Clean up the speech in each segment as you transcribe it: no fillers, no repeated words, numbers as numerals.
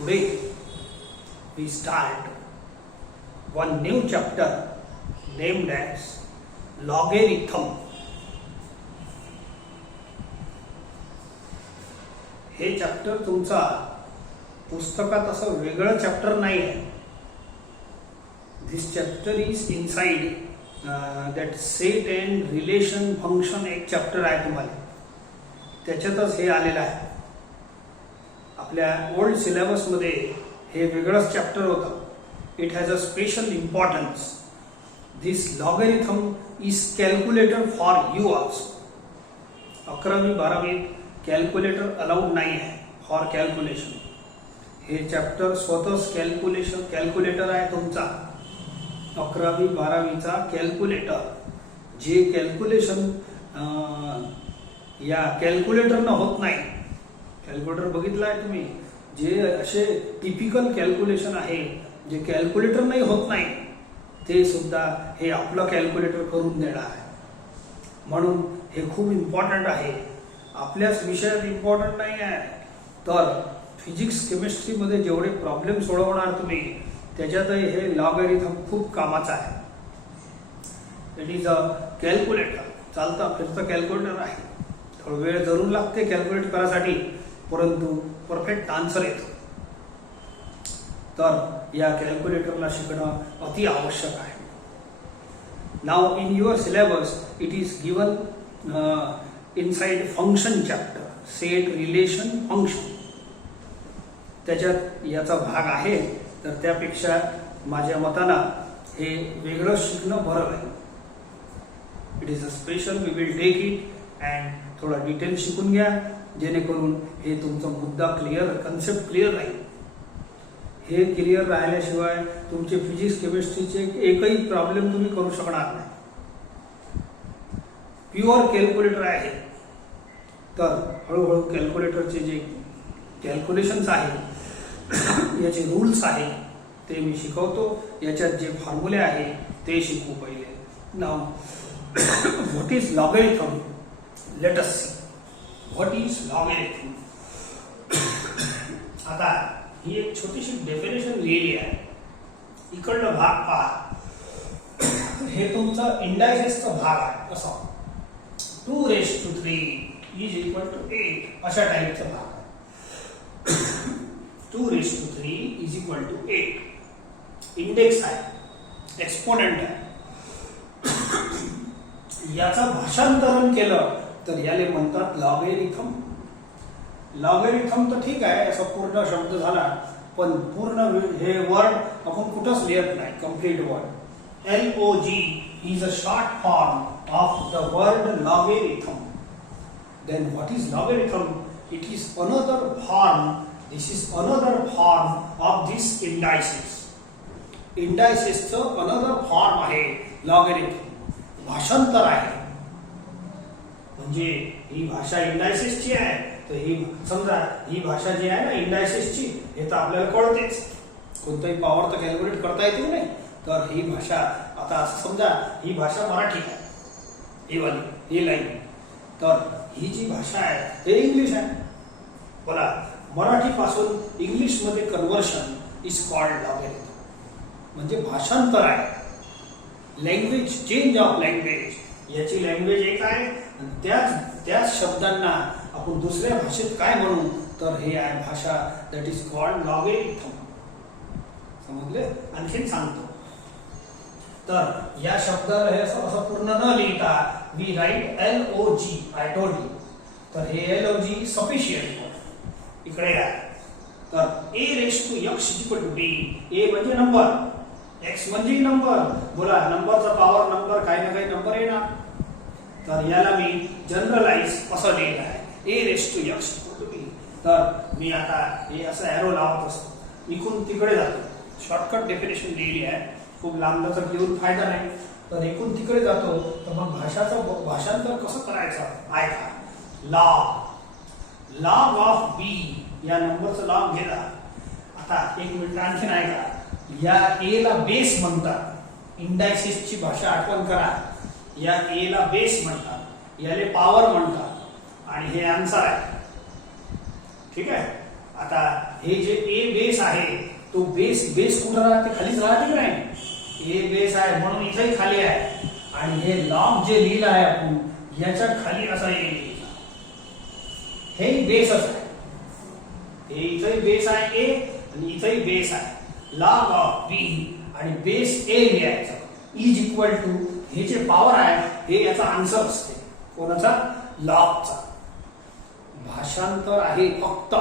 Today we start one new chapter named as logarithm. हे chapter तुमचा पुस्तकात असं वेगळं चॅप्टर नाही आहे. This chapter is inside that set and relation function एक चॅप्टर आहे तुम्हाला, त्याच्यातच हे आलेलं आहे. आपल्या ओल्ड सिलेबसमध्ये हे वेगळंच चॅप्टर होतं. It has a special importance. This logarithm is calculator for you also. 11वी 12वी कॅल्क्युलेटर अलाउड नाही आहे फॉर कॅल्क्युलेशन. हे चॅप्टर स्वतःच कॅल्क्युलेटर आहे तुमचा. 11वी 12वीचा कॅल्क्युलेटर. जे कॅल्क्युलेशन या कॅल्क्युलेटरनं होत नाही. कॅल्क्युलेटर बघितलं आहे तुम्ही, जे असे टिपिकल कॅल्क्युलेशन आहे जे कॅल्क्युलेटर नाही होत नाही, ते सुद्धा हे आपलं कॅल्क्युलेटर करून देणार आहे. म्हणून हे खूप इम्पॉर्टंट आहे. आपल्याच विषयात इम्पॉर्टंट नाही आहे, तर फिजिक्स केमिस्ट्रीमध्ये जेवढे प्रॉब्लेम सोडवणार तुम्ही, त्याच्यातही हे लॉगरिथम खूप कामाचं आहे. It is a calculator. चालता फिरतं कॅल्क्युलेटर आहे. थोडा वेळ जरूर लागते कॅल्क्युलेट करायसाठी, परंतु परफेक्ट आन्सर येतो. तर या कॅल्क्युलेटरला शिकणं अति आवश्यक आहे. नाव in your syllabus it is given inside function chapter, set relation function. त्याच्यात याचा भाग आहे, तर त्यापेक्षा माझ्या मतानं हे वेगळं शिकणं बरं आहे. It is a special. We will take it and थोडा डिटेल शिकून घ्या, जेणेकरून हे तुमचा मुद्दा क्लिअर, कन्सेप्ट क्लिअर राहील. हे क्लिअर राहिल्याशिवाय तुमचे फिजिक्स केमिस्ट्रीचे एकही प्रॉब्लेम तुम्ही करू शकणार नाही. प्युअर कॅल्क्युलेटर आहे, तर हळूहळू कॅल्क्युलेटरचे जे कॅल्क्युलेशन्स आहे, याचे रूल्स आहे, ते मी शिकवतो. याच्यात जे फॉर्म्युले आहे ते शिकू पहिले. नाव what is logarithm? Let us see what is logarithm. आता ही एक छोटीशी डेफिनेशन लिहिली आहे. इकडला भाग पहा. हे तुमचा इंडायसेसचा भाग आहे. असा 2⁻³ इज इक्वल टू 8 अशा टाईपचा भाग आहे. 2⁻³ इज इक्वल टू 8 इंडेक्स आहे, एक्सपोनेंट आहे. याचं भाषांतरण केलं तर याले म्हणतात लॉगरिथम. लॉगरिथम तर ठीक आहे, असा पूर्ण शब्द झाला, पण पूर्ण हे वर्ड आपण कुठंच लिहत नाही. Complete word LOG is a short form of the word logarithm. Then what is logarithm? It is another form. This is another form of this indices. Indices च another form आहे logarithm. भाषांतर आहे. म्हणजे ही भाषा इंडायसेसची आहे, तर ही समजा ही भाषा जी आहे ना इंडायसेसची, हे तर आपल्याला कळतेच. कोणताही पॉवर तर कॅल्क्युलेट करता येते नाही. तर ही भाषा, आता असं समजा ही भाषा मराठी आहे, ही वाली ही लाईन, तर ही जी भाषा आहे ते इंग्लिश आहे. बोला, मराठी पासून इंग्लिश मध्ये कन्व्हर्शन इज कॉल्ड लॉगरिथम. म्हणजे भाषांतर आहे. Language, change of language. याची लँग्वेज एक आहे, त्याच शब्दांना आपण दुसऱ्या भाषेत काय म्हणू, तर हे आहे भाषा. That is called logarithm. समजले? आणखीन सांगतो. तर या शब्दाला हे असं पूर्ण न लिहिता we write LOG. I told you. तर हे LOG सफिशियंट. इकडे आहे. तर A⁻x equal to B. A म्हणजे नंबर, X म्हणजे नंबर. बोला, नंबरचा पॉवर नंबर, काही ना काही नंबर येणार. तर याला मी जनरलाइज असं लिहिलं आहे, A⁻x इक्वल टू B. तर मी आता हे असं एरो लावत असतो, इकडून तिकडे जातो. शॉर्टकट डेफिनेशन लिहिली आहे, खूप लांबचा घेऊन फायदा नाही. तर एकूण तिकडे जातो, तर मग भाषाचं भाषांतर कसं करायचं ऐका. लॉग ऑफ B, या नंबरचं लॉग घेता. आता एक मिनिट आणखीन ऐका. या A ला बेस म्हणतात. इंडायसेसची भाषा आठवण करा. या A ला बेस म्हणतात, याले पॉवर म्हणतात, आणि हे आन्सर आहे. ठीक आहे. आता हे जे ए बेस आहे तो बेस कुठं राहते, खालीच राहते की नाही. ए बेस आहे म्हणून इथेही खाली आहे आणि हे लॉग जे लिहिलं आहे आपण याच्या खाली असा येईल. हे बेसच आहे. हे इथेही बेस आहे ए आणि इथेही बेस आहे. लॉग ऑफ बी आणि बेस ए लिहायचं इज इक्वल टू हे जे पॉवर आहे हे याचा आन्सर असते. कोणाचा? लॉगचा. भाषांतर आहे फक्त.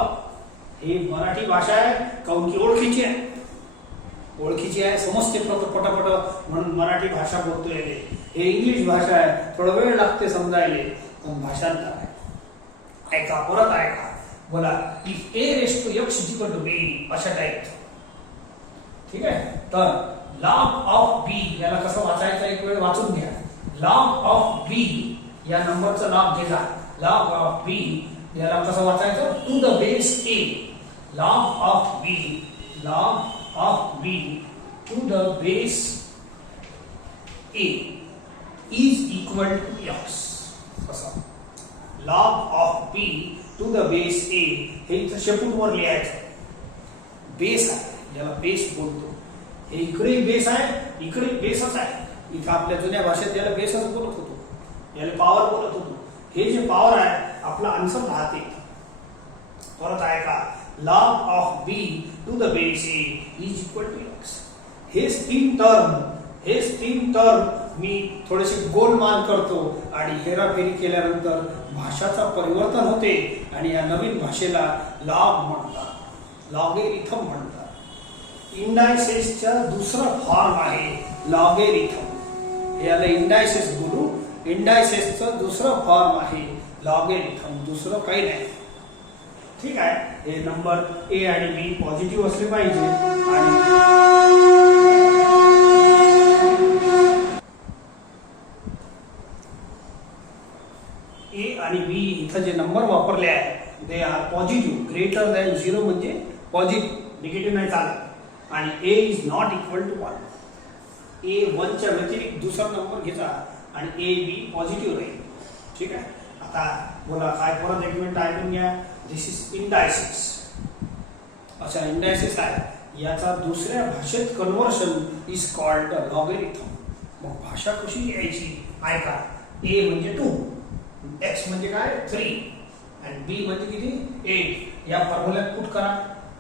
हे मराठी भाषा आहे काऊन की ओळखीची आहे. ओळखीची आहे, समजते पटापट म्हणून मराठी भाषा बोलतोय. हे इंग्लिश भाषा आहे, थोडा वेळ लागते समजायला, पण भाषांतर आहे. ऐका, परत ऐका. बोला if a raise to x is equal to b, अशा टाईप. ठीक आहे. तर लॉग ऑफ बी याला कसं वाचायचं एक वेळ वाचून घ्या. लॉग ऑफ बी या नंबरचा लॉग घ्या. लॉग ऑफ बी याला कसं वाचायचं? To the base a. Log of B, log of B to the base A is equal to x. कसं? Log of B to the base a हे इथं शेपूटवर लिहायचं. बेस आहे, याला बेस बोलतो. हे इकडे बेस आहे, इकडे बेसच आहे. इथं आपल्या जुन्या भाषेत याला बेसच बोलत होतो, याला पॉवर बोलत होतो. हे जे पॉवर आहे आपला आन्सर राहते. परत ऐका. Log of B to the base A is equal to X. हेच तीन टर्म मी थोडेसे गोलमाल करतो आणि हेराफेरी केल्यानंतर भाषाचा परिवर्तन होते आणि या नवीन भाषेला लॉग म्हणतात, लॉगेरिथम म्हणतात. इंडायसेसचा दुसरा फॉर्म आहे लॉगेरिथम. याला इंडायसेस बोलू. इंडायसेसचं दुसरं फॉर्म आहे लॉगेरिथम, दुसरं काही नाही. ठीक आहे. हे नंबर ए आणि बी पॉझिटिव्ह असले पाहिजे आणि ए आणि बी इथं जे नंबर वापरले आहेत they are positive. Greater than 0 म्हणजे पॉझिटिव्ह, निगेटिव्ह नाही चालत. आणि ए इज नॉट इक्वल टू 1. ए 1च्या व्यतिरिक्त दुसरा नंबर घ्यायचा आणि ए बी पॉझिटिव्ह राहील. ठीक आहे. आता बोला काय, परत एक मिनिट ऐकून घ्या. दिस इज इंडायसिस. अच्छा, इंडायसिस आहे. याचा दुसऱ्या भाषेत कन्व्हर्शन इज कॉल्ड लॉगेरिथम. मग भाषा कशी लिहायची ऐका. ए म्हणजे 2, एक्स म्हणजे काय 3 आणि बी म्हणजे किती 8. या फॉर्म्युल्यात पुट करा.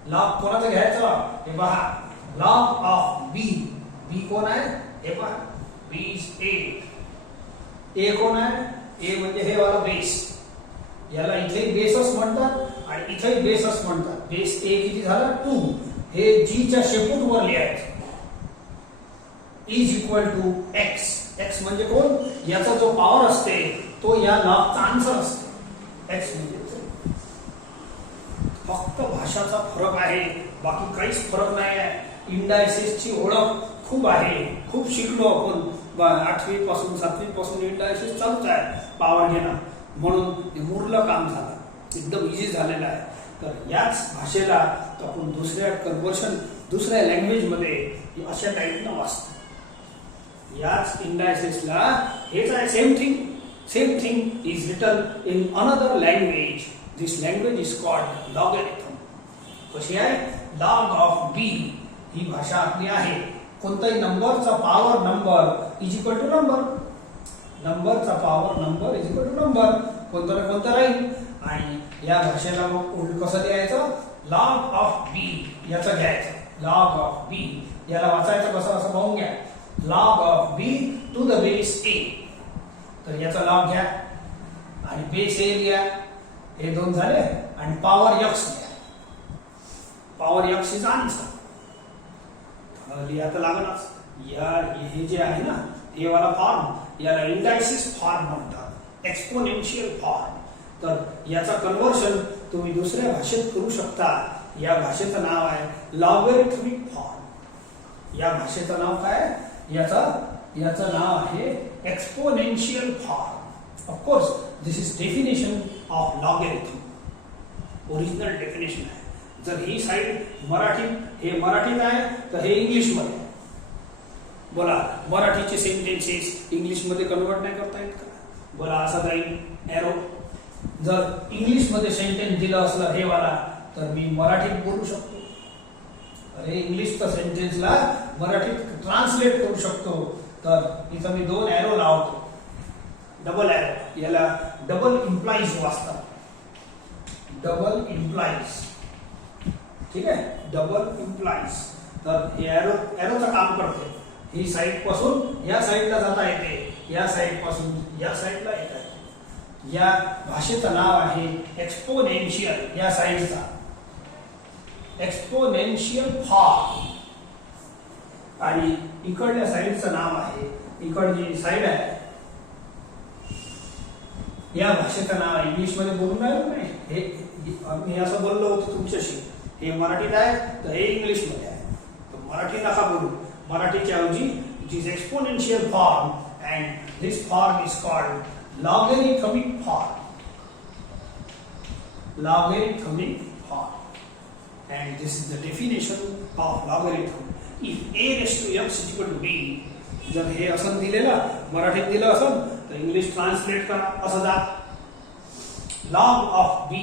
लॉग कोणाचं घ्यायचं हे पहा. लॉग ऑफ बी. बी कोण आहे हे पहा. बी इज 8. ए कोण आहे? ए म्हणजे हे वाला बेस. याला इथे बेसच म्हणतात आणि इथे बेसच म्हणतात. बेस ए किती झाला 2. हे जी च्या शेपूटवर लिहायचं. Is equal to X. X म्हणजे कोण? याचा जो पॉवर असते तो या लॉगचा आन्सर असते. एक्स म्हणजे फक्त भाषाचा फरक आहे, बाकी काहीच फरक नाही आहे. इंडायसिसची ओळख खूप आहे, खूप शिकलो आपण. 8वी पासून 7वी पासून इंडायसिस चालूच आहे पॉवर घेणं, म्हणून मुरलं काम झालं, एकदम इझी झालेलं आहे. तर याच भाषेला आपण दुसऱ्या कन्व्हर्शन दुसऱ्या लँग्वेजमध्ये अशा टाईपनं वाचतो. याच इंडायसिसला हेच आहे. Same thing is written in another language. This language is called logarithm. कशी आहे? लॉग ऑफ बी ही भाषा आपली आहे. कोणताही नंबरचा power number is equal to number. नंबरचा power number is equal to number. कोणतं ना कोणतं राहील. आणि या भाषेला मग उलट कसं लिहायचं? लॉग ऑफ बी याचं घ्यायचं. लॉग ऑफ बी याला वाचायचं कसं असं पाहून घ्या. Log of B to the base a. तर याचा लॉग घ्या आणि बेस ए लिहा. हे 2 झाले आणि पॉवर एक्स लिहा. Power x is answer. लिहा तर लागणारच. या हे जे आहे ना हे वाला फॉर्म याला इंडायसिस फॉर्म म्हणतात, एक्सपोनेन्शियल फॉर्म. तर याचा कन्व्हर्शन तुम्ही दुसऱ्या भाषेत करू शकता. या भाषेचं नाव आहे लॉगॅरिथमिक फॉर्म. या भाषेचं नाव काय? याचं नाव आहे exponential form. Of course this is definition of logarithm. Original definition आहे. जर ही साईड हे मराठीत आहे तर हे इंग्लिश मध्ये. बोला मराठीचे सेंटेन्सेस इंग्लिश मध्ये कन्वर्ट नाही करता येत का? बोला असं जाईल एरो. जर इंग्लिश मध्ये सेंटेन्स दिलं असलं हे वाला तर मी मराठीत बोलू शकतो. अरे इंग्लिशच्या सेंटेन्सला मराठीत ट्रान्सलेट करू शकतो. तर इथं मी 2 एरो लावतो, डबल एरो. याला डबल इम्प्लाइज वाचतात, डबल इम्प्लाइज. ठीक आहे, डबल इम्प्लाइज. तर हे एरोचं काम करते. ही साईड पासून या साईडला जाता येते, या साईड पासून या साईडला येता येते. या भाषेचं नाव आहे एक्सपोनेन्शियल. या साईडचा एक्सपोनेन्शियल फॉर्म. आणि इकडल्या साईडचं नाव आहे, इकडची साईड आहे, या भाषेचं नाव इंग्लिश मध्ये बोलून राहिलो नाही. हे असं बोललो होतं तुमच्याशी, हे मराठीत आहे तर हे इंग्लिश मध्ये आहे. तर मराठी नका बोलू. मराठीच्या ऐवजी it is exponential form and this form is called logarithmic form. Logarithmic form, and this is the definition of logarithm. If a raised to x is equal to b, जर हे असं दिलेलं मराठीत दिलं असं तर इंग्लिश ट्रान्सलेट करा. असं जात log of b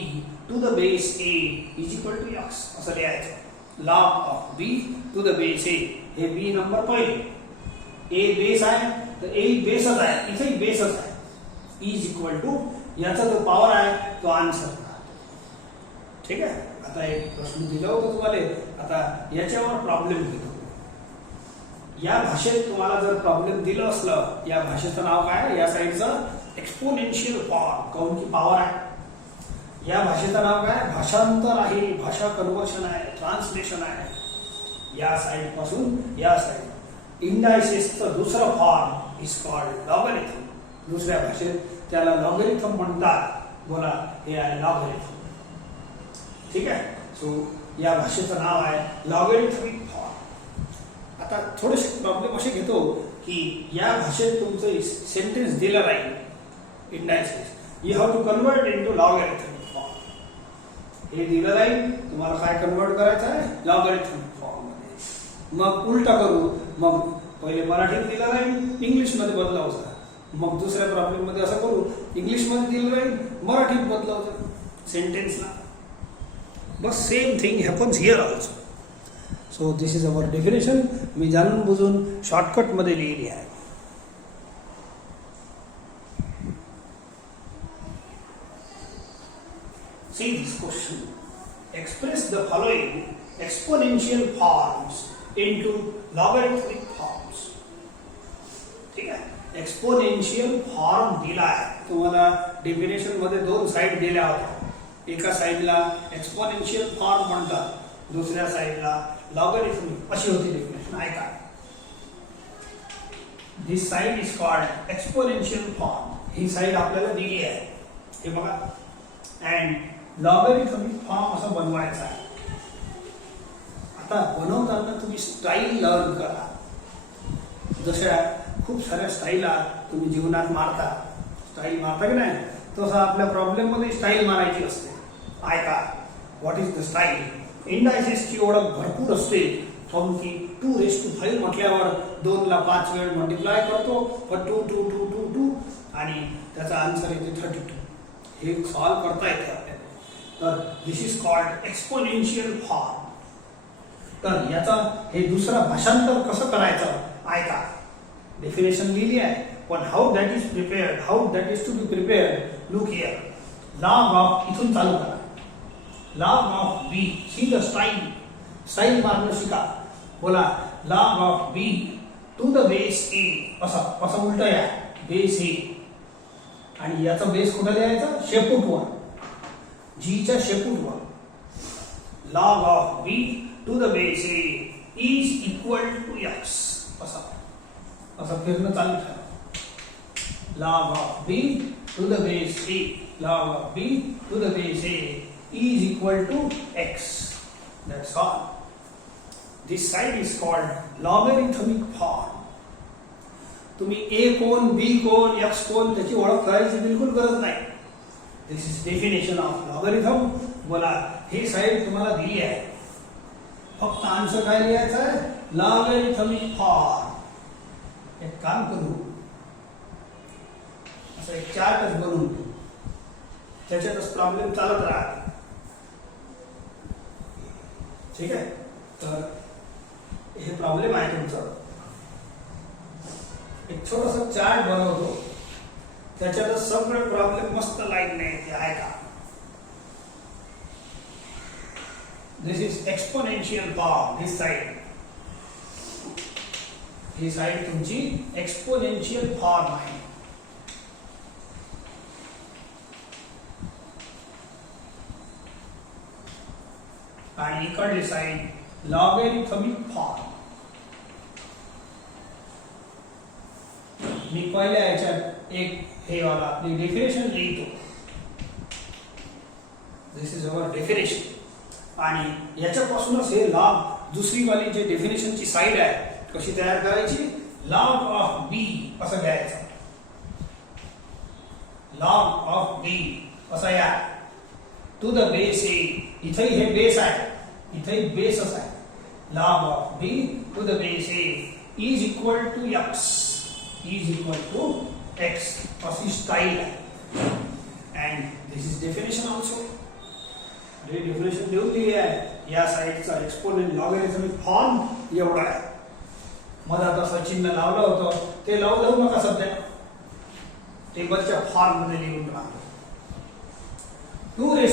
to the base a is equal to x असं लिहायचं. log of b to the base a. हे b नंबर पहिले, a बेस आहे तर a बेसच आहे, इथेही बेसच आहे. is equal to याचा जो पॉवर आहे तो आन्सर. ठीक आहे. आता एक प्रश्न दिला होता तुम्हाला, आता याच्यावर प्रॉब्लेम घेतो. या भाषेत तुम्हाला जर प्रॉब्लेम दिलं असलं, या भाषेचं नाव काय, या साईडचं एक्सपोनेन्शियल फॉर्म, काऊन की पॉवर आहे. या भाषेचं नाव काय, भाषांतर आहे, भाषा कन्वर्शन आहे, ट्रान्सलेशन आहे. या साईड पासून या साईड इंडायसेसचं दुसरं फॉर्म इज कॉल्ड लॉगॅरिथम. दुसऱ्या भाषेत त्याला लॉगॅरिथम म्हणतात. बोला, हे आहे लॉगॅरिथम. ठीक आहे. सो या भाषेचं नाव आहे लॉगॅरिथमिक फॉर्म. आता थोडेसे प्रॉब्लेम असे घेतो की या भाषेत तुमचं सेंटेन्स दिलं राहील indices, you have to convert into logarithmic form. हे दिलं राहील, तुम्हाला काय कन्वर्ट करायचं आहे, लॉगॅरिथमिक फॉर्म मध्ये. मग उलटा करू, मग पहिले मराठीत दिलं राहील, इंग्लिश मध्ये बदलावचं. मग दुसऱ्या प्रॉब्लेम मध्ये असं करू, इंग्लिश मध्ये दिलं राहील, मराठीत बदलावचं सेंटेन्सला. But same thing happens here also. So this is our definition. मी जाणून बुजून शॉर्टकट मध्ये लिहिली आहे. See this question. Express the following exponential forms into logarithmic forms. ठीक आहे. एक्सपोनेन्शियल फॉर्म दिला आहे तुम्हाला. डेफिनेशन मध्ये 2 साइड दिल्या होत्या. एका साइडला एक्सपोनेन्शियल फॉर्म म्हणतात, दुसऱ्या साइडला लॉगॅरिथमिक. अशी होती डेफिनेशन. ऐका, this side is called exponential form. ही साइड आपल्याला दिली आहे, हे बघा. अँड लॉगॅरिथमिक फॉर्म असं बनवायचा आहे. आता बनवताना तुम्ही स्टाईल लर्न करा. जशा खूप साऱ्या स्टाईला तुम्ही जीवनात मारता, स्टाईल मारता की नाही, तसं आपल्या प्रॉब्लेम मध्ये स्टाईल मारायची असते. ऐका, व्हॉट इज द स्टाईल. इंडायसेसची ओळख भरपूर असते. काऊन की 2⁵ म्हटल्यावर 2 ला 5 वेळ मल्टिप्लाय करतो, पण 2 2 2 2 2 आणि त्याचा आन्सर येते 32. हे सॉल्व करता येते आपल्याला. तर this is called exponential form. तर याचा हे दुसरं भाषांतर कसं करायचं, ऐका. डेफिनेशन लिहिली आहे, पण how that is prepared, how that is to be prepared. Look here. Log of, इथून चालू करा. Log of b. See the style. Style मारणं शिका. बोला, log of B to the base a. असं असं उलट या, बेस ए. आणि याचा बेस कुठं लिहायचा, शेपूटवर, जीच्या शेपूटवर. Log of B to the base A is equal to x. असं फिरणं चालू ठेवा. log of b to the base a. Log of b to the base a is equal to x. That's all. This side is called logarithmic form. तुम्ही a कोण, b कोण, x कोण त्याची ओळख करायची बिलकुल गरज नाही. दिस इज डेफिनेशन ऑफ लॉगॅरिथम. बोला, ही साईड तुम्हाला दिली आहे, फक्त आन्सर काय लिहायचं आहे, लॉगॅरिथमिक फॉर्म. एक काम करू, असं एक चार्टच बनवून घेऊ, त्याच्यातच प्रॉब्लेम चालत राहते. ठीक आहे. तर हे प्रॉब्लेम आहे तुमचं. एक छोटासा चार्ट बनवतो, त्याच्यात सगळे प्रॉब्लेम मस्त लाईन नाही आहे का. This is exponential form. This side, ही साइड तुमची एक्सपोनेन्शियल फॉर्म आहे. आणि इकडली साइड लॉगॅरिथमिक फॉर्म. मी पहिल्या याच्यात एक हे वाला आपली डेफिनेशन लिहितो. This is our definition. आणि याच्यापासूनच हे लॉग दुसरी वाली जे डेफिनेशनची साइड आहे कशी तयार करायची. लॉग ऑफ बी असं घ्यायचं. लॉग ऑफ बी असं या टू द बेस ए. इथेही हे बेस आहे, इथेही बेसच आहे. Log of B to the base A is equal to x. Is equal to X अशी स्टाईल आहे. And this is definition also. Definition देऊन दिली आहे. या साईडचा एक्सपोनेंट लॉगॅरिथमिक फॉर्म एवढा आहे. मधात असं चिन्ह लावलं होतं ते लावू नका सध्या. टेबलच्या फॉर्म मध्ये लिहून राहतो. 2⁵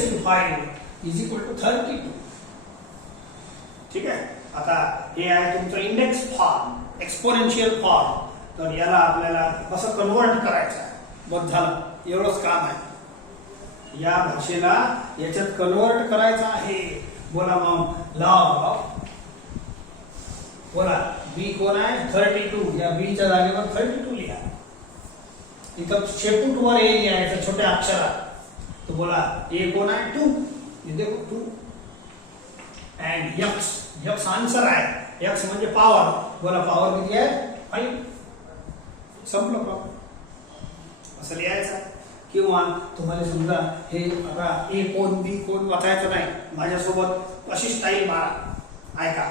इज इक्वल टू 32. ठीक आहे. आता हे आहे तुमचं इंडेक्स फॉर्म, एक्सपोनेन्शियल फॉर्म. तर याला आपल्याला कसं कन्वर्ट करायचं आहे, बस झालं. एवढंच काम आहे. या भाषेला याच्यात कन्वर्ट करायचं आहे. बोला मग लॉग ऑफ, बोला बी कोण आहे 32. या बी च्या जागेवर 32 लिहा. इथं शेपूट वर ए लिहायचं छोट्या अक्षरात. तो बोला ए कोण आहे 2. ये देखो 2. अँड एक्स, एक्स आन्सर आहे. एक्स म्हणजे पॉवर. बोला पॉवर किती आहे 5. संपलं प्रॉब्लेम. असं लिहायचं. किंवा तुम्हाला समजा हे आता ए कोण बी कोण वाचायचं नाही, माझ्यासोबत अशी स्टाईल मारा. ऐका,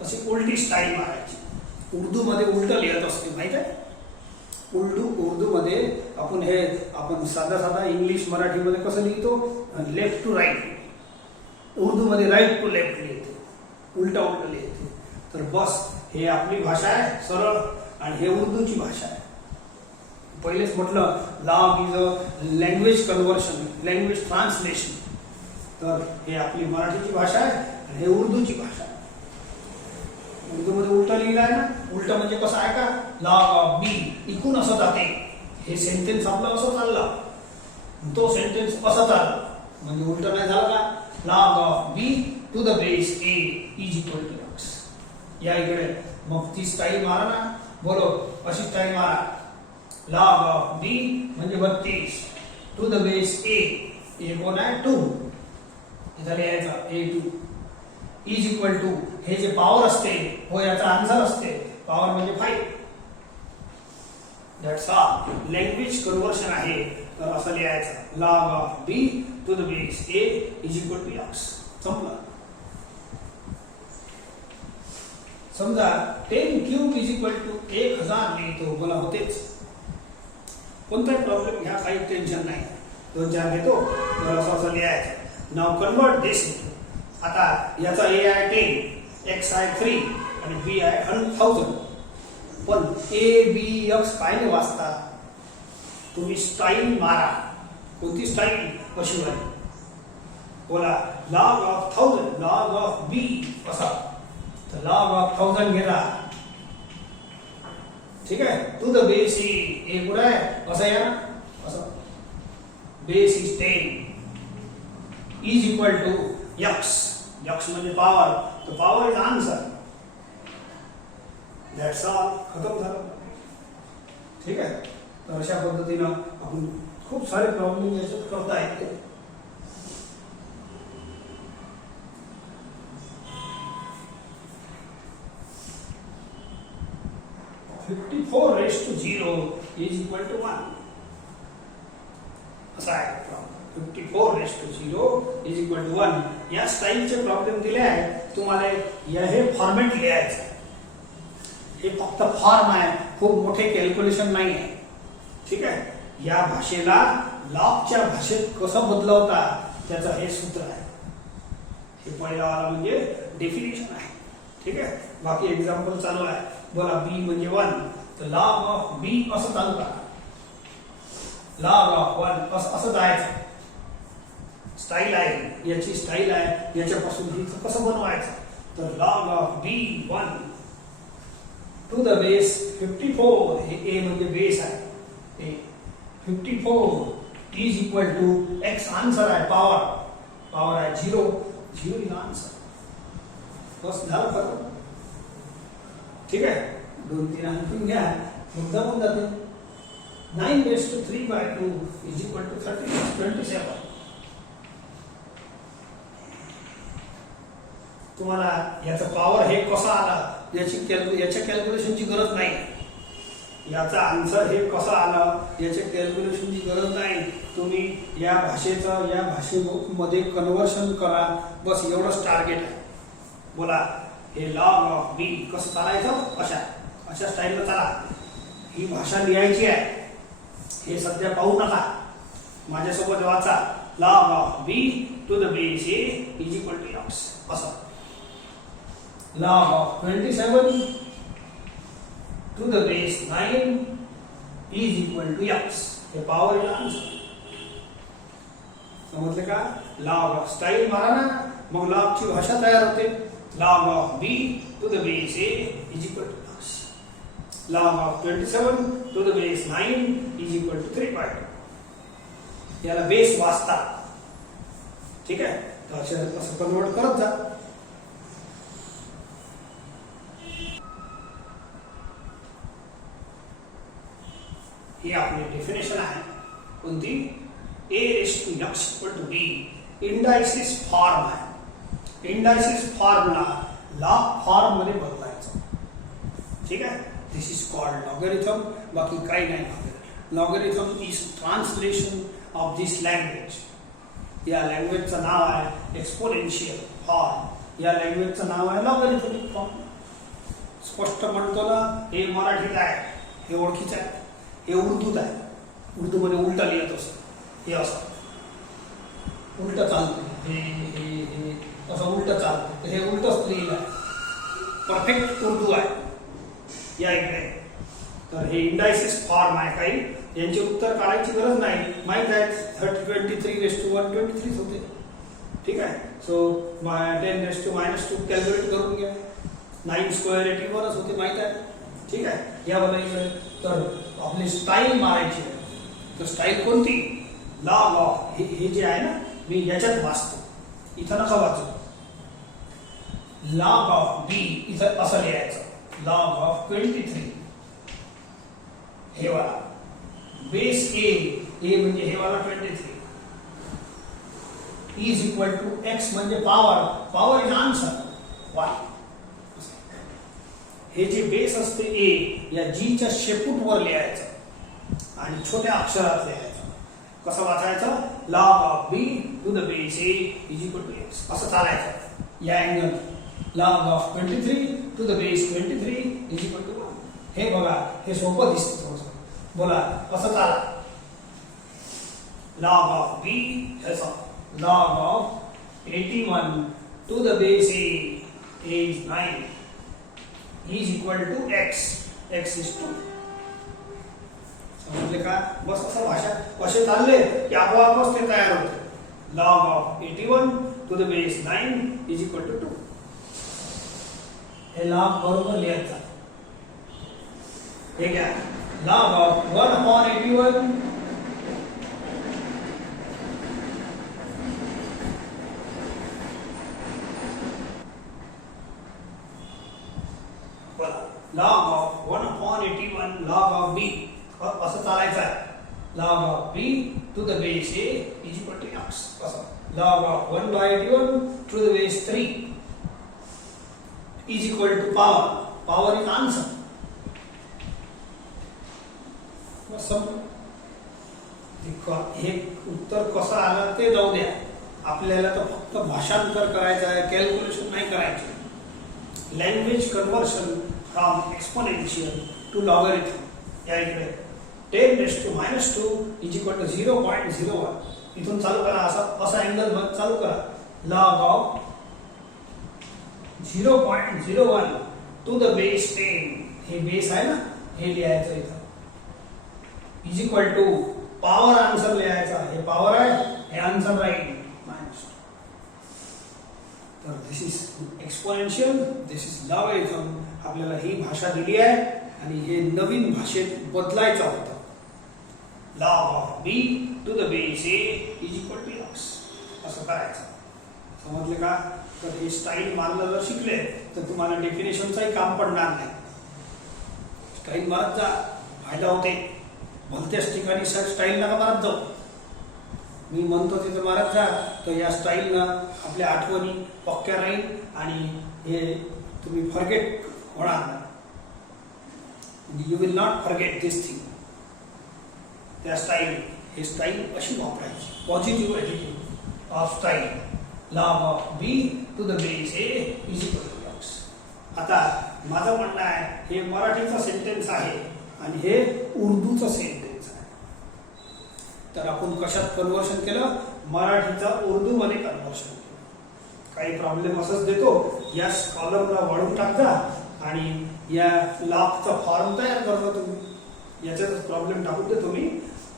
अशी उलटी स्टाईल मारायची. उर्दू मध्ये उलट लिहत असते माहित आहे. उर्दू मध्ये आपण साधा इंग्लिश मराठीमध्ये कसं लिहितो, लेफ्ट टू राईट. उर्दू मध्ये राईट टू लेफ्ट लिहिते, उलट लिहिते. तर बस हे आपली भाषा आहे सरळ, आणि हे उर्दूची भाषा आहे. पहिलेच म्हटलं log is a language conversion, language translation. तर हे आपली मराठीची भाषा आहे आणि हे उर्दूची भाषा आहे. उर्दू मध्ये उलट लिहिलं आहे ना. उलट म्हणजे कसं आहे का, लॉग ऑफ बी इकून असं जाते. हे सेंटेन्स आपलं असं चाललं, तो सेंटेन्स असं चाललं, म्हणजे उलट नाही झालं का. Log of B to the base A is equal to X. या इकडे मग ती स्टाईल मारा ना. बोलो अशी स्टाईल मारा. लॉग ऑफ बी म्हणजे 32 टू द बेस ए. ए कोण आहे 2. इथं लिहायचं A2 इज इक्वल टू, हे जे पॉवर असते हो याचा आन्सर असते. पॉवर म्हणजे 5. That's all. लँग्वेज कन्व्हर्शन आहे. तर असं लिहायचं log of B to the base A is equal to X. संपलं. समजा 10³ इज इक्वल टू 1000 लिहितो. बोला होतेच. कोणताही प्रॉब्लेम घ्या, काही टेन्शन नाही. 2-4 घेतो. तर असं लिहायचं. नाव कन्वर्ट दिस. आता याचा ए आहे 10, एक्स आहे 3 आणि बी आहे 1000. पण ए बी एक्स काय नाही वाचता. तुम्ही स्टाईल मारा. कोणती स्टाईल कशी आहे. बोला लॉग ऑफ 1000, लॉग ऑफ बी असा. तर लॉग ऑफ 1000 घेता. ठीक आहे. टू द बेस ए कुठं आहे असं या असं. Base is 10 is equal to X. X म्हणजे पॉवर. तर power is answer. That's all. खतम झालं. ठीक आहे. तर अशा पद्धतीनं आपण खूप सारे प्रॉब्लेम याच्यात करता येते. (54 raised to 0 is equal to 1. असा आहे problem. 54 raised to 0 is equal to 1. या स्टाईलचे प्रॉब्लेम दिले आहे तुम्हाला. हे फॉर्मॅट लिहायचं. हे फक्त फॉर्म आहे, खूप मोठे कॅल्क्युलेशन नाही आहे. ठीक आहे. या भाषेला लॉगच्या भाषेत कसं बदलवता त्याचं हे सूत्र आहे. हे पहिला वाला म्हणजे डेफिनेशन आहे. ठीक आहे. बाकी एक्झाम्पल चालू आहे. बोला बी म्हणजे 1, तर लॉग ऑफ बी असं चालू करा. लॉग ऑफ 1 असं जायचं. स्टाईल आहे, याची स्टाईल आहे, याच्यापासून हे कसं बनवायचं. तर log of B 1 to the base 54, हे ए म्हणजे बेस आहे. A 54 is equal to X. Answer आहे पॉवर आहे 0 इज आन्सर. बस झालं खरं. ठीक आहे. 2-3 आणखून घ्या, मुद्दा होऊन जाते. 9^3/2 इज इक्वल टू 27. तुम्हाला याचा पॉवर हे कसा आला याच्या कॅल्क्युलेशनची गरज नाही. याचा आन्सर हे कसं आलं याच्या कॅल्क्युलेशनची गरज नाही. तुम्ही या भाषेचं या भाषेमध्ये कन्व्हर्शन करा, बस एवढंच टार्गेट आहे. बोला हे लॉग ऑफ बी कसं चालायचं, अशा स्टाईलला चला. ही भाषा लिहायची आहे. हे सध्या पाहू नका, माझ्यासोबत वाचा. Log of B to the base A is equal to x. असं log of 27 to the base 9 is equal to x. हे पॉवर येईल आन्सर. समजले का. log of स्टाईल मारा ना, मग log ची भाषा तयार होते. log of b to the base a is equal to x. log of 27 to the base 9 is equal to 3/2. याला बेस वाचता. ठीक आहे. तर असं कन्वर्ट करत जा. हे आपली डेफिनेशन आहे. कोणती. a⁻x = b. इंडायसिस फॉर्म आहे. इंडायसिस फॉर्मला लॉग फॉर्म मध्ये बदलायचं. ठीक आहे. दिस इज कॉल्ड लॉगरिथम. बाकी काही नाही. Logarithm is translation of this language. या लँग्वेजचं नाव आहे एक्सपोनेन्शियल फॉर्म. या लँग्वेजचं नाव आहे लॉगरिथमिक फॉर्म. स्पष्ट म्हणतो ना, हे मराठीत आहे, हे ओळखीचं आहे. हे उर्दूत आहे. उर्दू मध्ये उलटा लिहित असं. हे असं उलट चालतं. हे असं उलट चालतं. हे उलटच लिहिलं आहे. परफेक्ट उर्दू आहे. या इकडे तर हे इंडायसिस फॉर्म आहे. काही यांचे उत्तर काढायची गरज नाही, माहित आहे. 23^1 होते. ठीक आहे. सो 10^-2 कॅल्क्युलेट करून घ्या. 9² 81 होते, माहित आहे. ठीक आहे. या बघा तर आपली स्टाईल मारायची आहे. तर स्टाईल कोणती. लॉग ऑफ हे जे आहे ना, मी याच्यात वाचतो, इथं नका वाचू. लॉग ऑफ बी इथं असं लिहायचं. लॉग ऑफ 23 हे वाला बेस ए म्हणजे हे वाला 23 इज इक्वल टू एक्स म्हणजे पॉवर इज आन्सर 1. हे जे बेस असते ए, या जी च्या शेपूट वर लिहायचं आणि छोट्या अक्षरात लिहायचं. कसं वाचायचं. Log of B to the base A is equal to x. असं चालायचं. या angle log of 23 to the base 23 is equal to 1. हे बघा, हे सोपं दिसतं थोडंसं. बोला असं चाला. Log of B log of 81 to the base A is 9 is equal to x. x is 2. समजले का. बस असं भाषा कसे चालले की आपोआपच ते तयार होते. log of 81 to the base 9 is equal to 2. हे log बरोबर लिहायचा. हे क्या. log of 1/81 log of 1/81 log of b असं चालायचं आहे. log of b to the base a is equal to x. असं log of 1/81 to the base 3 is equal to power is answer. हे उत्तर कसं आलं ते जाऊ द्या. आपल्याला तर फक्त भाषांतर करायचं आहे, कॅल्क्युलेशन नाही करायचे. Language conversion from exponential to logarithm. या इकडे 10⁻² इज इक्वल टू 0.01. इथून चालू करा. असा अँगल चालू करा. Log of 0.01 to the base 10, हे बेस आहे ना, हे लिहायचं इथं is equal to power answer लिहायचा, हे पॉवर आहे, हे आन्सर राहील मायनस. तर this is exponential, this is logarithm. आपल्याला ही भाषा दिली आहे आणि हे नवीन भाषेत बदलायचं होतं. Log of B to the base A is equal to x, असं करायचं. समजले का? तर हे स्टाईल मारलं जर शिकले तर तुम्हाला डेफिनेशनचंही काम पडणार नाही. स्टाईल मारत जा, फायदा होते. भलत्याच ठिकाणी स्टाईल नका मारत जाऊ. मी म्हणतो तिथे मारत जा, तर या स्टाईलनं आपल्या आठवणी पक्क्या राहील आणि हे तुम्ही फॉरगेट होणार नाही. You will not forget this thing. त्या स्टाईल, हे स्टाईल अशी वापरायची. Positive attitude of style. Log of B to the base A is equal to X. आता माझं म्हणणं आहे, हे मराठीचं सेंटेन्स आहे आणि हे उर्दूचं सेंटेन्स आहे. तर आपण कशात कन्व्हर्शन केलं? मराठीचं उर्दूमध्ये कन्व्हर्शन केलं. काही प्रॉब्लेम असंच देतो, या कॉलमला वाढून टाकता आणि या लॉगचा फॉर्म तयार करता तुम्ही. याच्यातच प्रॉब्लेम टाकून देतो मी.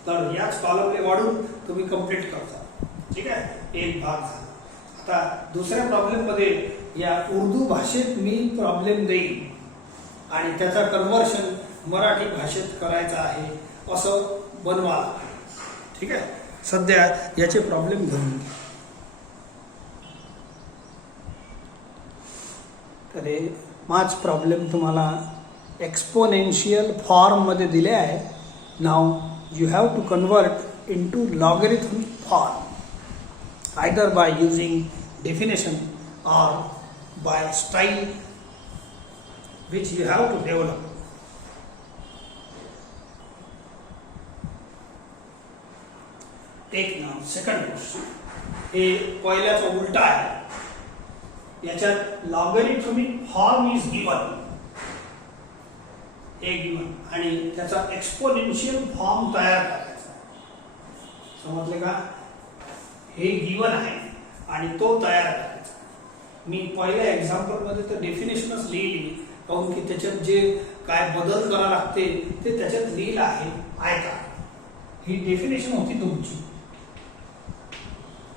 तर याच कॉलमने वाढून तुम्ही कंप्लीट करता. ठीक आहे, एक भाग झाला. आता दुसऱ्या प्रॉब्लेम मध्ये या उर्दू भाषेत मी प्रॉब्लेम देईन आणि त्याचा कन्व्हर्शन मराठी भाषेत करायचा आहे असं बनवा. ठीक आहे, सध्या याचे प्रॉब्लेम घेऊन घे. तर हे 5 प्रॉब्लेम तुम्हाला एक्सपोनेन्शियल फॉर्म मध्ये दिले आहे. Now you have to convert into logarithmic form either by using definition or by style which you have to develop. Take now second question. हे पहिल्याचा उलटा आहे. याच्यात logarithmic form is given, एक given, आणि त्याचा एक्सपोनेन्शियल फॉर्म तयार करायचा. समजले का? हे गिवन आहे आणि तो तयार करायचा. मी पहिल्या एक्झाम्पल मध्ये तर डेफिनेशनच लिहिली, काऊन की त्याच्यात जे काय बदल करावे लागते ते त्याच्यात लिहिलं आहे. ऐका, ही डेफिनेशन होती तुमची,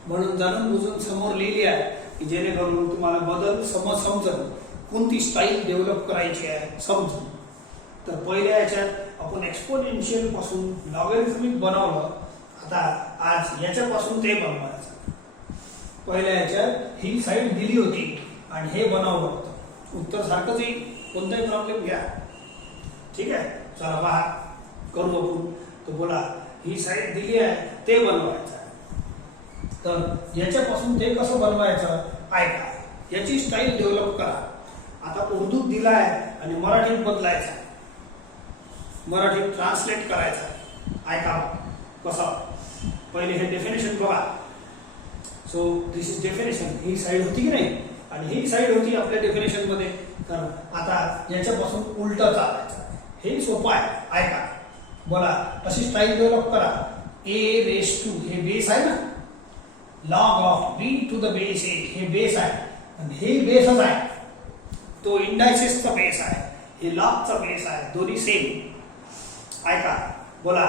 म्हणून जाणून बुजून समोर लिहिली आहे की जेणेकरून तुम्हाला बदल समजल, कोणती स्टाईल डेव्हलप करायची आहे समजून. तर पहिल्या याच्यात आपण एक्सपोनेन्शियल पासून लॉगॅरिथमिक बनवलं. आता आज याच्यापासून ते बनवायचं. पहिल्या याच्यात ही साईड दिली होती आणि हे बनवलं होतं. उत्तर सारखंच येईल, कोणताही प्रॉब्लेम घ्या. ठीक आहे, चला पहा करू आपण. तो बोला ही साईड दिली आहे, ते बनवायचं आहे. तर याच्यापासून ते कसं बनवायचं ऐका. याची स्टाईल डेव्हलप करा. आता उर्दूत दिला आहे आणि मराठीत बदलायचं, मराठीत ट्रान्सलेट करायचं. ऐका कसं. पहिले हे डेफिनेशन बघा. So this is definition. He side होती की नाही आणि ही साईड होती आपल्या डेफिनेशन मध्ये. तर आता याच्यापासून उलट चालायचं. हे सोपं आहे. ऐका, बोला अशी स्टाईल डेव्हलप करा. ए रेस टू, हे बेस आहे ना, log of B to the base a, हे बेस आहे आणि हे बेसच आहे. तो इंडायसेसचा बेस आहे, हे लॉगचा बेस आहे, दोन्ही सेम. ऐका, बोला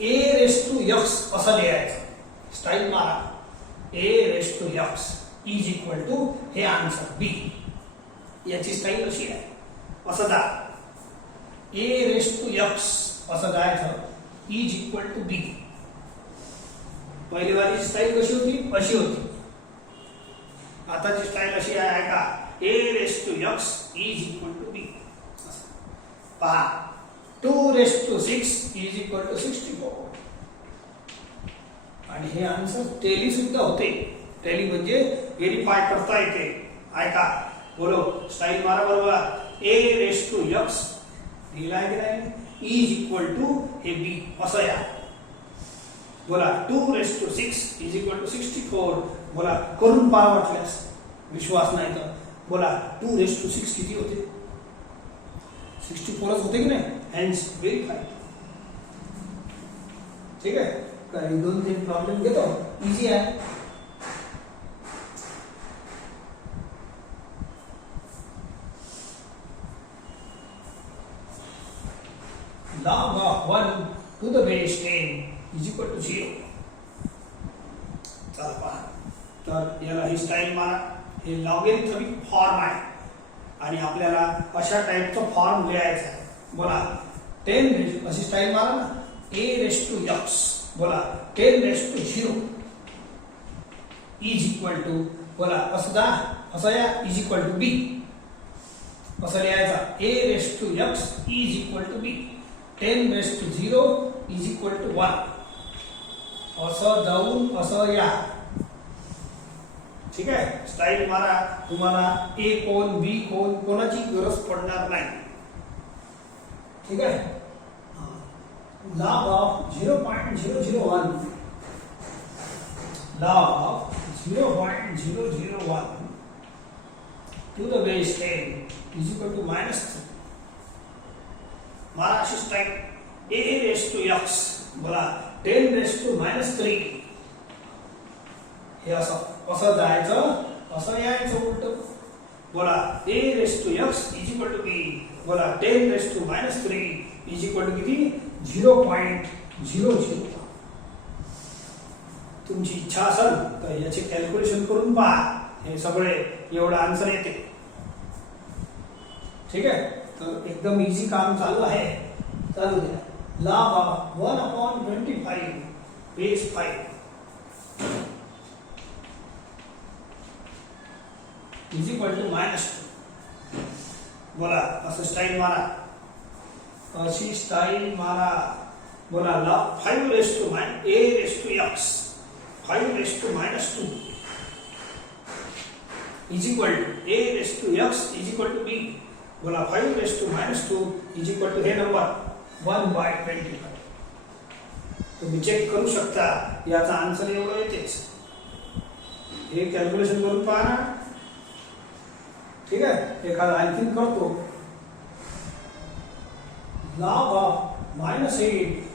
ए रेस टू एक्स असं लिहायचं. स्टाईल मारा. A raise to x is equal to, हे आन्सर बी. याची स्टाईल अशी आहे. असं जा. ए रेस टू एक्स असं जायचं, इज इक्वल टू बी. पहिली वाली स्टाईल कशी होती? अशी होती. आताची स्टाईल अशी आहे. ऐका, a raise to x is equal to b. पहा, 2 raised to 6 is equal to 64. आणि हे आन्सर टेली सुद्धा होते. टेली म्हणजे व्हेरीफाय करता येते. ऐका, बोलो स्टाईल मारा बरोबर. ए रेस टू एक्स लिहिला आहे की नाही, इज इक्वल टू हे बी असं या. बोला 2 raise to 6 is equal to 64. बोला करून पहा वाटल्यास, विश्वास नाही तर बोला 2 रेस टू 6 किती होते? 64 होते की नाही. Hence verify. ठीक आहे, काही 2-3 प्रॉब्लेम घेतो, इझी आहे. To the base 10 is equal to 0. चला पहा, तर याला ही स्टाईल मारा. हे लॉगॅरिथमिक फॉर्म आहे आणि आपल्याला अशा टाईपचा फॉर्म लिहायचा आहे. बोला 10 अशी स्टाईल मारा ना, a रेस टू x. बोला 10 raise to 0 is equal to, बोला असं जा, असं या, इज इक्वल टू b. असं लिहायचा, a raise to x is equal to b. 10 raise to 0 is equal to 1. असं जाऊन असं या. ठीक आहे, स्टाईल मारा. तुम्हाला ए कोण बी कोण कोणाची गरज पडणार नाही. ठीक आहे. Log of 0.001, log of 0.001 to the base 10 is equal to -3. मारा अशी स्टाईल, a रेस टू x. बोला 10 रेस टू -3. हे असं जायचं, असं यायचं उलट. बोला a raise to x is equal to b. बोला 10 raise to -3 is equal to किती? 0.00. तुमची इच्छा असेल तर याचे कॅल्क्युलेशन करून पहा. हे सगळे एवढं आन्सर येते. ठीक आहे, तर एकदम इझी काम चालू आहे. चालू द्या. log of 1/25 base 5 is equal to -2. बोला असं स्टाईल मारा, अशी स्टाईल मारा. बोला log 5 raise to a raise to x 5 raise to -2 is equal to a raise to x is equal to b. बोला 5 raise to -2 is equal to हे number 1/25. तुम्ही check करू शकता, याचा आन्सर एवढं येतेच. हे कॅल्क्युलेशन करून पहा ना. ठीक आहे, एखादा आणखीन करतो. log of -8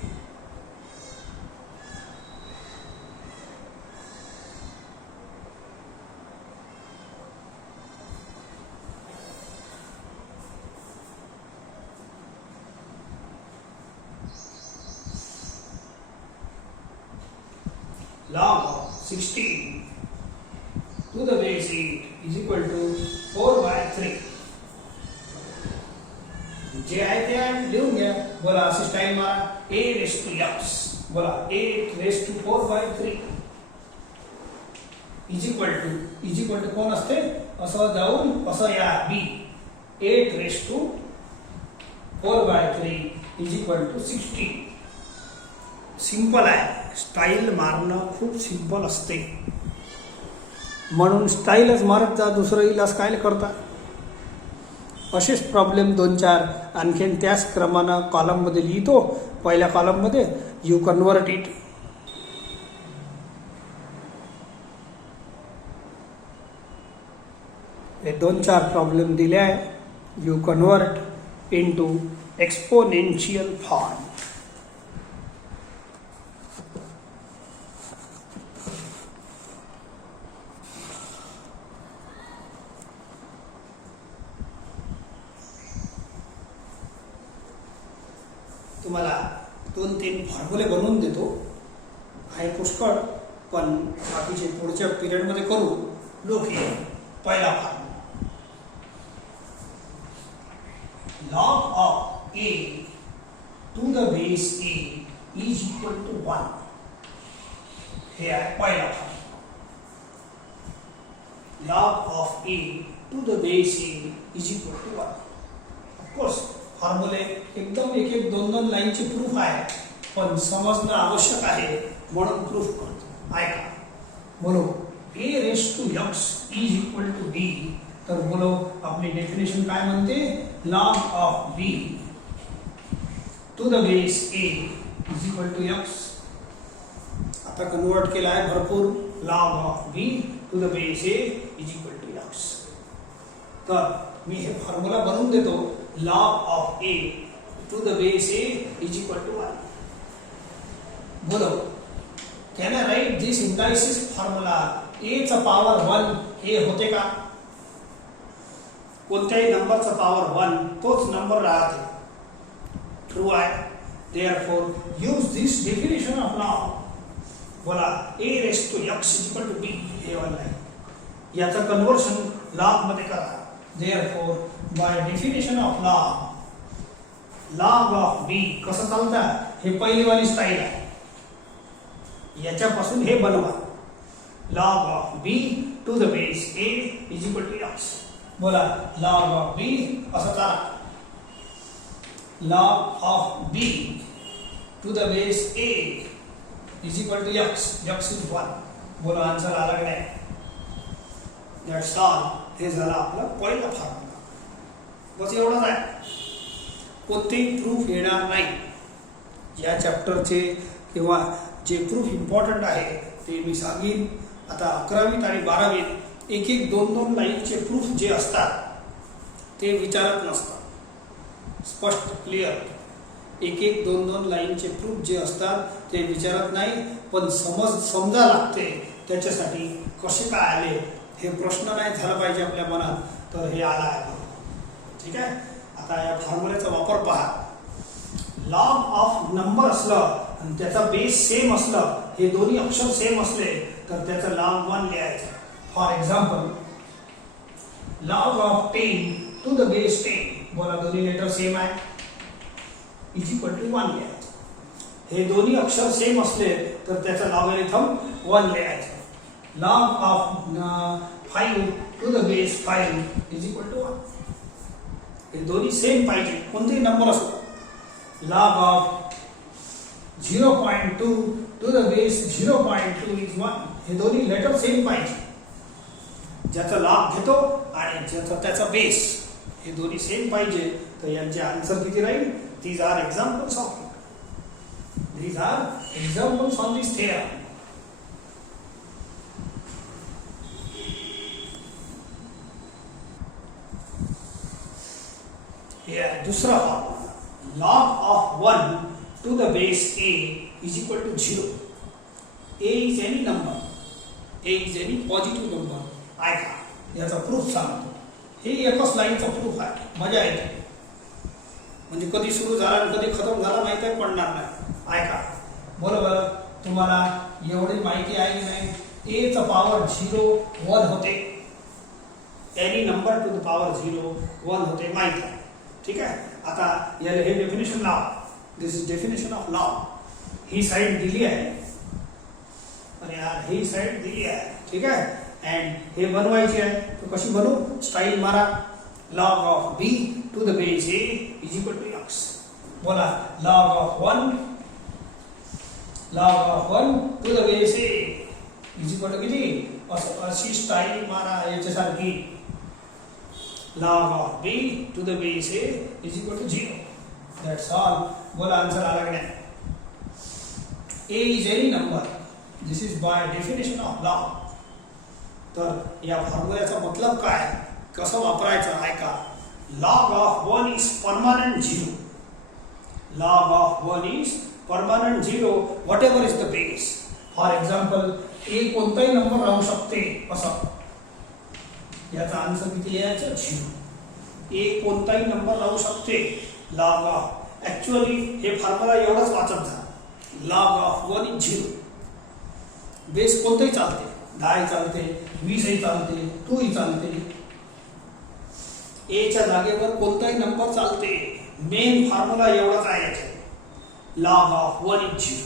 log of 16 to the base 8 is equal to 4/3. जे आहे ते लिहून घ्या. बोला अशी स्टाईल मारा, a रेस टू x. बोला 8 raise to 4/3 is equal to कोण असते? असं जाऊन असं या b. 8 raise to 4/3 is equal to 16. Simple आहे. स्टाईल मारणं खूप सिंपल असते, म्हणून स्टाईलच मारत जा. दुसरं इलाज काय करता. असेच प्रॉब्लेम 2-4 आणखीन त्याच क्रमानं कॉलममध्ये लिहितो. पहिल्या कॉलममध्ये यू कन्वर्ट इट. हे 2-4 प्रॉब्लेम दिले आहे. You convert into exponential form. तुम्हाला 2-3 फॉर्म्युले बनवून देतो. आहे पुष्कळ, पण बाकीचे पुढच्या पिरियडमध्ये करू. लोक हे पहिला formula, log of a to the base a is equal to 1. हे आहे पहिला formula. log of a to the base a is equal to 1. Of course फॉर्म्युले एकदम एक 2-2 लाईनची प्रूफ आहे, पण समजणं आवश्यक आहे म्हणून प्रूफ करतो. ऐका. बोलो a raise to x is equal to b. तर बोलो आपली डेफिनेशन काय म्हणते? log of b to the base a is equal to x. आता कन्वर्ट केला आहे भरपूर. log of b to the base a is equal to x. तर मी हे फॉर्म्युला बनवून देतो. log of a to the base a is equal to 1. बोलो, can I write this indices formula? a चा पॉवर 1 हे होते का? कोणत्याही नंबरचा पॉवर 1 तोच नंबर राहते. ट्रू आहे. Therefore, use this definition of log. बोला a raised to x is equal to b हे वाला आहे. याचं कन्वर्शन लॉग मध्ये करा. Therefore, by definition of log, log of b कसं चालतं हे पहिली वाली स्टाईल आहे. याच्यापासून हे बनवा. log of b to the base a is equal to x. बोला log of b असं चाला. log of b to the base a is equal to x. x is 1. बोला आन्सर आला की नाही. That's all. हे झालं आपलं पहिलं फॉर्म्युला. बस एवढंच आहे. कोणतेही प्रूफ येणार नाही. या चॅप्टरचे किंवा जे प्रूफ इम्पॉर्टंट आहे ते मी सांगेन. आता 11वीत आणि 12वीत एक एक दोन दोन लाईनचे प्रूफ जे असतात ते विचारत नसतात. स्पष्ट क्लिअर. एक एक दोन दोन लाईनचे प्रूफ जे असतात ते विचारत नाही, पण समजा लागते त्याच्यासाठी कसे काय आले हे प्रश्न नाही झाला पाहिजे आपल्या मनात. तर हे आला आहे. ठीक आहे. आता या फॉर्म्युल्याचा वापर पहा. लॉग ऑफ नंबर असलं आणि त्याचा बेस सेम असलं, हे दोन्ही अक्षर सेम असले तर त्याचं log 1 लिहायचं. For example log of 10 to the base 10. बोला दोन्ही लेटर सेम आहे इज इक्वल टू 1 लिहायचं. हे दोन्ही अक्षर सेम असले तर त्याचं लॉगॅरिथम 1 लिहायचं. log of 5 to the base 5 is equal to 1. हे दोन्ही सेम पाहिजे कोणतेही नंबर असो. log of 0.2 to the base 0.2 is 1. हे दोन्ही लेटर सेम पाहिजे. ज्याचा लॉग घेतो आणि ज्याचा त्याचा बेस हे दोन्ही सेम पाहिजे. तर यांचे आन्सर किती राहील. These are examples of it. These are examples on this theorem. Here, दूसरा formula. log of 1 to the base a is equal to 0. a is any number. a is any positive number. ऐका याचा proof सांगतो. हे एकच लाईनचा proof आहे. मजा येते. म्हणजे कधी सुरू झाला आणि कधी खतम झाला माहिती आहे पडणार नाही. ऐका. बरोबर तुम्हाला एवढी माहिती आहे की नाही. a चा पॉवर 0 1 होते. Any number two the power 0 1 होते माहिती आहे. ठीक आहे. आता याला हे डेफिनेशन लाव. This is definition of log. ही साइड दिली आहे आणि यार ही साइड दिली आहे. ठीक आहे. अँड हे बनवायची आहे. तो कशी बनवू. स्टाईल मारा. log of b to the base a is equal to x. बोला log of 1 to the base a is equal to किती. अशी स्टाईल मारा याच्यासारखी. log of b to the base a is equal to 0. That's all. बोला answer आला की नाही. a is any number. This is by definition of log. तर या फॉर्म्युल्याचा मतलब काय, कसं वापरायचं ऐका. log of 1 is permanent 0. log of 1 is permanent 0 whatever is the base. For example, a कोणताही नंबर राहू शकते असं. याचा आन्सर किती लिहायचं 0. a कोणताही नंबर राहू शकते. log of ऍक्च्युअली हे फॉर्म्युला एवढंच वाचत जा. log of 1 is 0. बेस कोणताही चालते. 10 चालते, 20 चालते, 2 चालते. a च्या जागेवर कोणताही नंबर चालते. मेन फॉर्म्युला एवढाच आहे याचे. log of 1 is 0.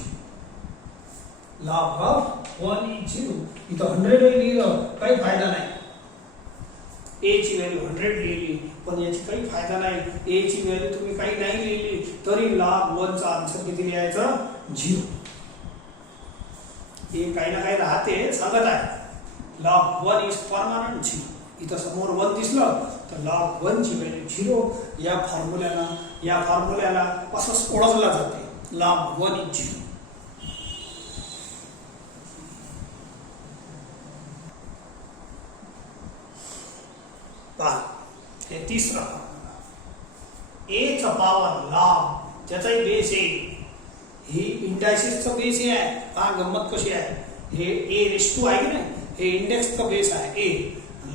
log of 1 is 0. इथं 100 लिहिलं काही फायदा नाही. a ची व्हॅल्यू 100 लिहिली पण याची काही फायदा नाही. a ची व्हॅल्यू तुम्ही काही नाही लिहिली तरी log 1 चा आन्सर किती लिहायचं 0. हे काही ना काही राहते सांगत आहे. log 1 is permanent 0. इथं समोर 1 दिसलं तर log 1 ची व्हॅल्यू 0. या फॉर्म्युल्याला असंच ओळखला जाते. log 1 is 0. हे तिसरा फॉर्म्युला. a चा पॉवर log ज्याचाही बेस आहे. ही इंडायसिसचा बेस आहे. हा गंमत कशी आहे. हे a रेश टू आहे की नाही. हे इंडेक्सचा बेस आहे a.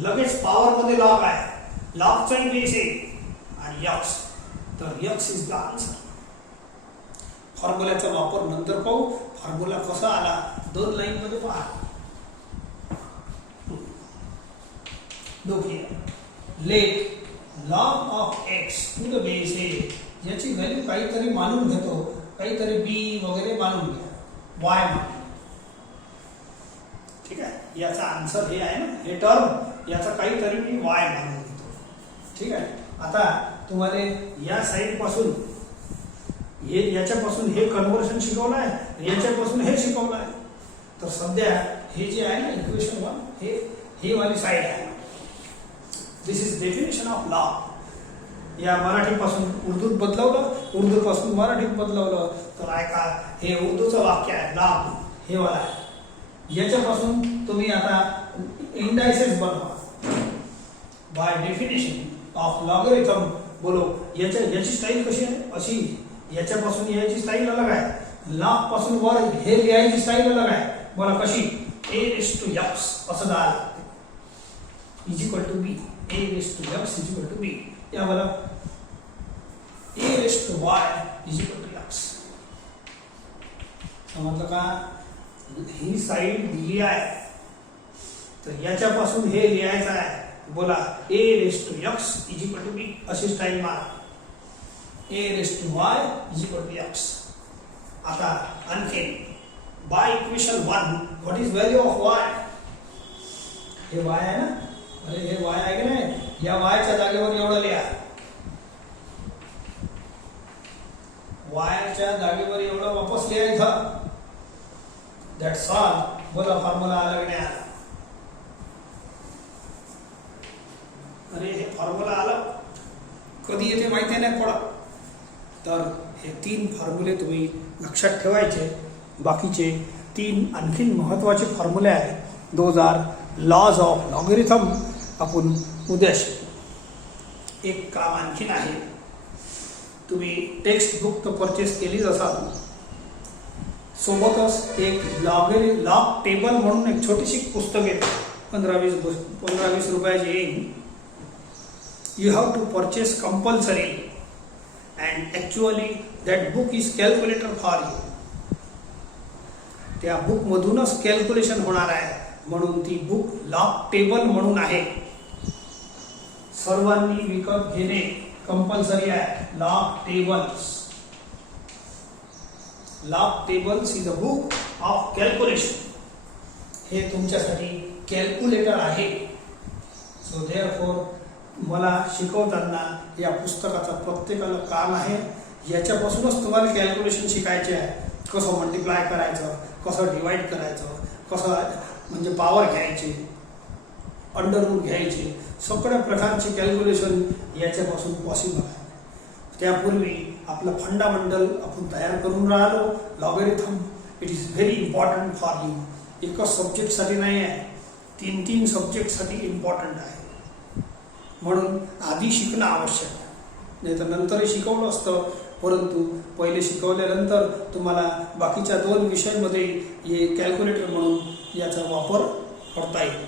लगेच पॉवर मध्ये लॉग आहे. लॉगचाही बेस आहे आणि x. तर x इज द आन्सर. फॉर्म्युल्याचा वापर नंतर पाहू. फॉर्म्युला कसा आला 2 लाईन मध्ये पहा. देखिए let log of x to the base a, याची व्हॅल्यू काहीतरी मानून घेतो, काहीतरी बी वगैरे मानून घ्या, वाय मानून. ठीक आहे, याचा आन्सर हे आहे ना, हे टर्म याचा काहीतरी मी वाय मानून घेतो. ठीक आहे, आता तुम्हाला या साइड पासून हे याच्यापासून हे कन्व्हर्शन शिकवलं आहे, याच्यापासून हे शिकवलं आहे. तर सध्या हे जे आहे ना इक्वेशन 1 हे वाली साइड आहे. दिस इज डेफिनेशन ऑफ लॉग. या मराठीपासून उर्दूत बदलवलं, उर्दूपासून मराठीत बदलवलं तर ऐका, हे उर्दूचं वाक्य आहे लॉग, हे वाला आहे. याच्यापासून तुम्ही आता इंडायसेस बनवा. बाय डेफिनेशन ऑफ लॉगरिथम बोलो. याची स्टाईल कशी आहे, अशी. याच्यापासून याची स्टाईल अलग आहे, लॉग पासून वर हे लिहायची स्टाईल अलग आहे. बोला कशी, a raised to x असं झालं is equal to b. a raised to x is equal to b. या बोला a raised to y is equal to x. समजलं का? ही साइड दिली आहे तर याच्यापासून हे लिहायचं आहे. बोला a raised to x is equal to b अशी स्टाईल मारा. a raised to y is equal to x. आता आणखी by equation 1 what is value of y. हे y आहे ना, अरे हे y आहे की नाही, या y च्या जागेवर एवढं लिहा. y च्या जागेवर एवढं वापस लिहायचं. That's all. बोला फॉर्म्युला आला की नाही आला. अरे हे फॉर्म्युला आलं कधी येते माहिती नाही पडत. तर हे 3 फॉर्म्युले तुम्ही लक्षात ठेवायचे. बाकीचे 3 आणखीन महत्त्वाचे फॉर्म्युले आहेत. 2000 लॉज ऑफ लॉगरिथम आपण उद्या शिकू. एक काम आणखीन आहे, तुम्ही टेक्स्ट बुक तर परचेस केलीच असाल, सोबतच एक लॉग टेबल म्हणून एक छोटीशी पुस्तक येते, 15-20 रुपयाची येईल. You have to purchase compulsory and actually that book is calculator for you. त्या बुक मधूनच कॅल्क्युलेशन होणार आहे, म्हणून ती बुक लॉग टेबल म्हणून आहे. सर्वांनी विकत घेणे कंपल्सरी आहे. Log tables. Log tables is a book of calculation. हे तुमच्यासाठी कॅल्क्युलेटर आहे. सो देअरफॉर मला शिकवताना या पुस्तकाचा प्रत्येकाला काम आहे. याच्यापासूनच तुम्हाला कॅल्क्युलेशन शिकायचे आहे. कसं मल्टिप्लाय करायचं, कसं डिवाइड करायचं, कसं म्हणजे पॉवर घ्यायचे, अंडर रूट घ्यायचे, सगळ्या प्रकारचे कॅल्क्युलेशन याच्यापासून पॉसिबल आहे. त्यापूर्वी आपलं फंडामेंटल आपण तयार करून राहिलो. Logarithm it is very important for you. एकच सब्जेक्टसाठी नाही आहे, 3 सब्जेक्टसाठी इम्पॉर्टंट आहे. म्हणून आधी शिकणं आवश्यक आहे, नाही तर नंतरही शिकवलं असतं. परंतु पहिले शिकवल्यानंतर तुम्हाला बाकीच्या 2 विषयांमध्ये हे कॅल्क्युलेटर म्हणून याचा वापर करता येईल.